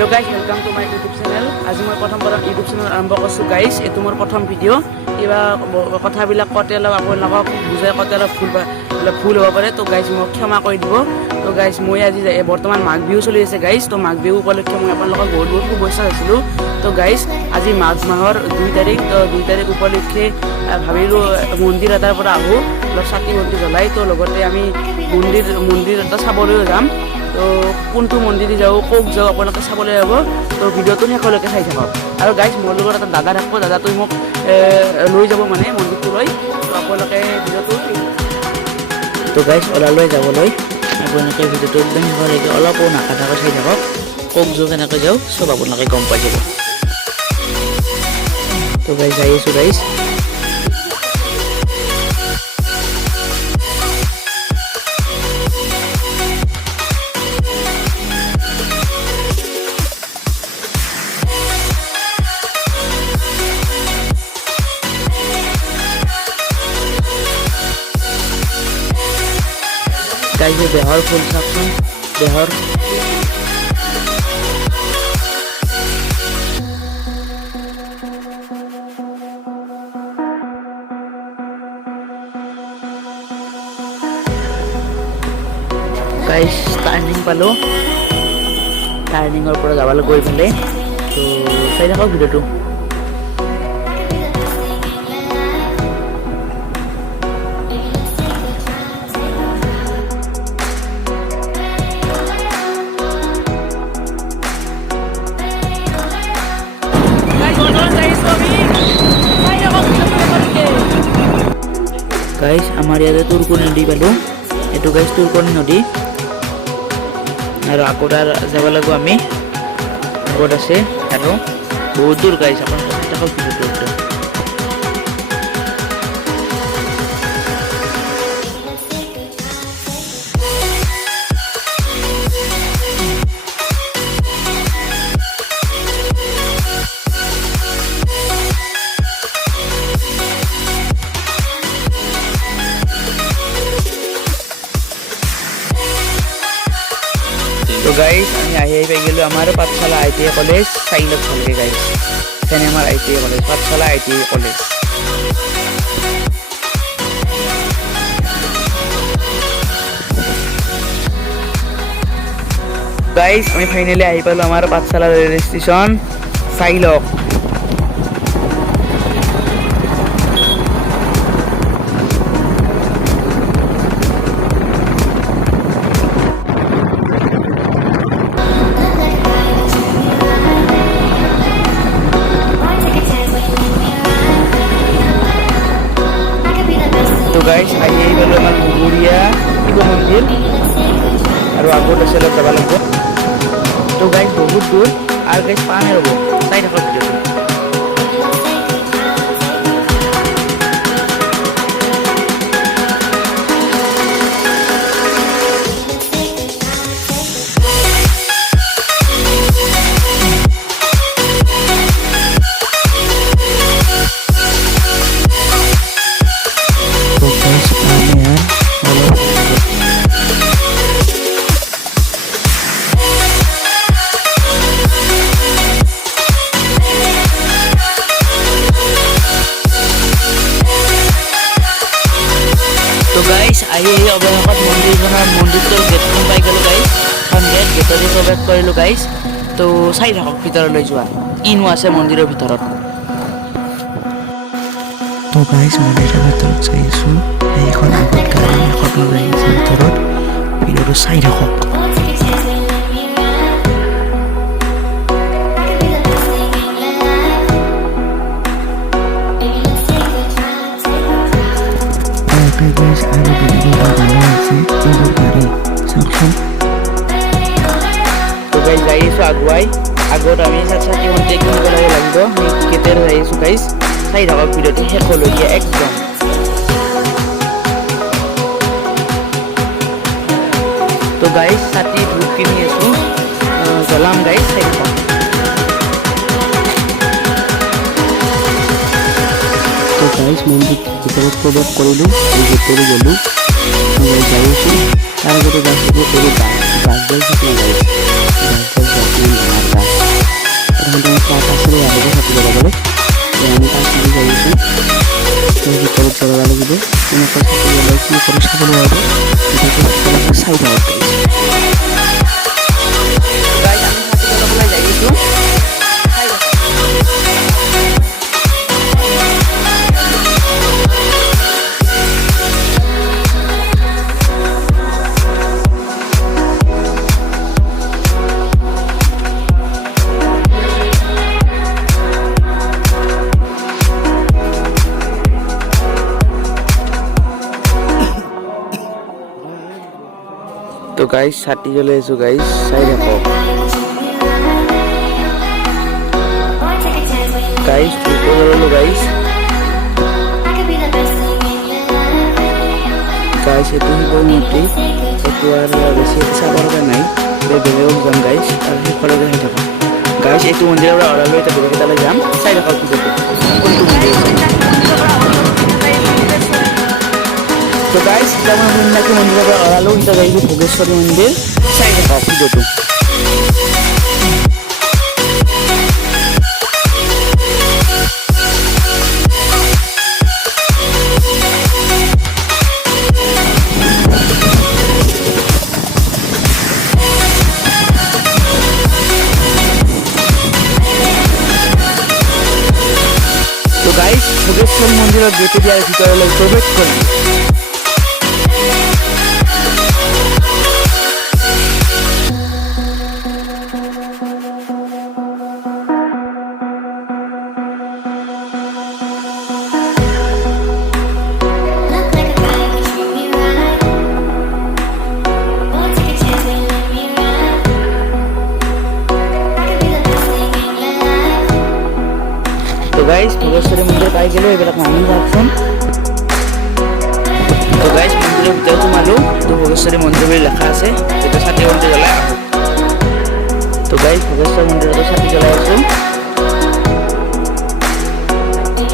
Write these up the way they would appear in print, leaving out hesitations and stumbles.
Hello guys, welcome to my YouTube channel. आज मैं प्रथम यूट्यूब चैनल आरम्भ करছো गाइस। ये मोर प्रथम भिडिओ। किबा कथाबिला कते अलप आपनलोকক बुझाय कते अलप भूल হ'ব পাৰে, तो गाइस মোক ক্ষমা কৰি দিব। तो गाइस মই আজি বৰ্তমান মাঘ বিহু চলি আছে গাইস। তো মাঘ বিহু উপলক্ষে মই আপোনালোকক বহুত বহুত শুভেচ্ছা দিছিলো। তো গাইস আজি মাঘ মাহৰ 2 তাৰিখ। তো 2 তাৰিখ উপলক্ষে ভাবিলো মন্দিৰ এটাৰ পৰা আহো, অলপ চাকি বন্তি জ্বলাই। তো লগতে আমি মন্দিৰ এটা চাবলৈ যাম। তো কোনটো মন্দিৰ যাওঁ, ক'ক যাওঁ, আপোনালোকে চাবলৈ যাব। তো ভিডিঅ'টো শেষলৈকে চাই থাকক। আৰু গাইজ মোৰ লগত এটা দাদা থাকিব, দাদাটো মোক লৈ যাব মানে মন্দিৰটোলৈ। তো আপোনালোকে ভিডিঅ'টো তো গাইজ ওলালৈ যাবলৈ আপোনালোকে ভিডিঅ'টো একদম শেষলৈকে অলপো নাকাটাকৈ চাই থাকক। ক'ক যাওঁ, কেনেকৈ যাওঁ, চব আপোনালোকে গম পাই যাব। তো গাইজ যাই আছোঁ গাইজ। गाइस ये Behar full चाकचोन Behar guys turning पालो, टार्निंगर पर जाबाले गई फेले। तो चाइ थाকক भिडिओটো। गाइस आमार याते तुरकुनी नदी पालो। एटु गाइस तुरकुनी नदी आरो आकोटार जाबा लागो आमी। आकोट आछे आरो बहुत दूर गाइस। आपन देखो भिडिओটো। तो गाइस আমি আহি পাই গেলো আমার পাঠশালা আইটিআই কলেজ সাইলত থাকে গাইস। এখানে আমার আইটিআই কলেজ, পাঠশালা আইটিআই কলেজ। গাইস আমি ফাইনালি আহি পালো আমার পাঠশালা রেল স্টেশন সাইলক। तो गाइस आइए गलो आमार बुगुरिया शिव मंदिर और आगोट आछे जाबा लागबो। तो गाइस बहुत दूर और गाइस पाने रबो चाइ थाको भिडिओটো। तो गाइस आइए अवশেষত মন্দিৰটোৰ গেটখন পাই গ'লো গাইস। এখন গেটেৰে প্ৰৱেশ কৰিলোঁ গাইস। তো চাই থাকক ভিতৰলৈ যোৱা কিনো আছে মন্দিৰৰ ভিতৰত। তো গাইস মন্দিৰৰ ভিতৰত চাই আছোঁ। এইখন আগত গাড়ী এখন ওলাই আছে ভিতৰত। ভিডিঅ'টো চাই থাকক। गाइस आरो भिडिओ बनानो আছে এই গাড়ি সাকশন। তো গাইস যাইছো আগুৱাই। আগত আমি সাথী মন্তে কিনিব লাগিব। গেটেৰ যাইছো গাইস। চাই থাকক ভিডিঅ'টো শেষলৈকে একদম। তো গাইস সাথী ধূপ কিনি আছো, জ্বলাম গাইস চাই থাকক। তো গাইস মন্দিৰ ভিতৰত প্ৰৱেশ কৰিলোঁ, এই ভিতৰত গ'লোঁ। যাই আছোঁ তাৰ আগতে গাছ গাছ গাছ গাছ গাছ গাছ তখন তোমার কাজ আসলে আগে সাথে জ্বলা বলে আমি কাজ শুরু করেছি তো ভিতরে জ্বলা লাগবে তোমার কাছে জ্বলা কি করে সাজানো হবে এটাকে সাইড আউট গাইস আমি সাথে জ্বলা বলে যাই একটু तो गाइस छाटी चले एसो गाइस साइड रखो गाइस ऊपर चलो गाइस गाइस ये तो ही कोई मुट्ठी एक बार वैसे साबर का नहीं बे बेले वो जम गाइस और ये पड़े गए हैं गाइस ये तो मंदिर वाला और लोग तो बेले के ताले जाम साइड रखो तो गाइस जब हम इनका के मंदिर पर और लोग इधर गए भोगेश्वरी मंदिर साइड में कॉफी दे दो तो गाइस भोगेश्वरी मंदिर और गेटे दिया भीतर लोग प्रवेश करें तो गाइस भोगेश्वरी मंदिर पाई गेलो एबेला मामी राखछन तो गाइस मंदिरेर ভিতরে তোমালো তো ভোগেশ্বরী মন্দির বলে লেখা আছে এটা সাথে বলতে গেলে তো গাইস ভোগেশ্বরী মন্দিরের সাথে চলে আসো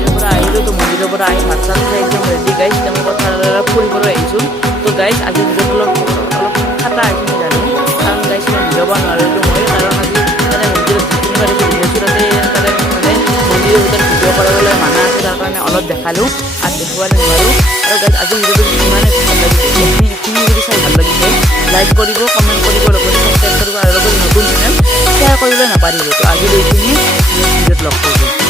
পুরো আইলো তো মন্দিরের পুরো আই হাত সাথে একদম রেডি গাইস তেমন কথা ফুল করে আইছো তো গাইস আজ ভিডিওটা হলো খাতা আছে জানি কারণ গাইস ভিডিও বানালে তো মই কারণ আজ তারা মন্দিরের তিনবারে ভিডিওটাতে তারা মানে মন্দিরের ভিতর ভিডিও করা বলে মানা আছে তার কারণে অলপ দেখালো আর দেখবারে নোৱাৰো আৰু গাইস আজি ভিডিওটো মানে ভাল লাগিছে তুমি যদি চাই ভাল লাগিছে লাইক কৰিব কমেন্ট কৰিব লগতে সাবস্ক্ৰাইব কৰিব আৰু লগতে নতুন চেনেল শেয়াৰ কৰিবলৈ নাপাহৰিব তো আজি এইখিনি ভিডিওত লগ কৰিব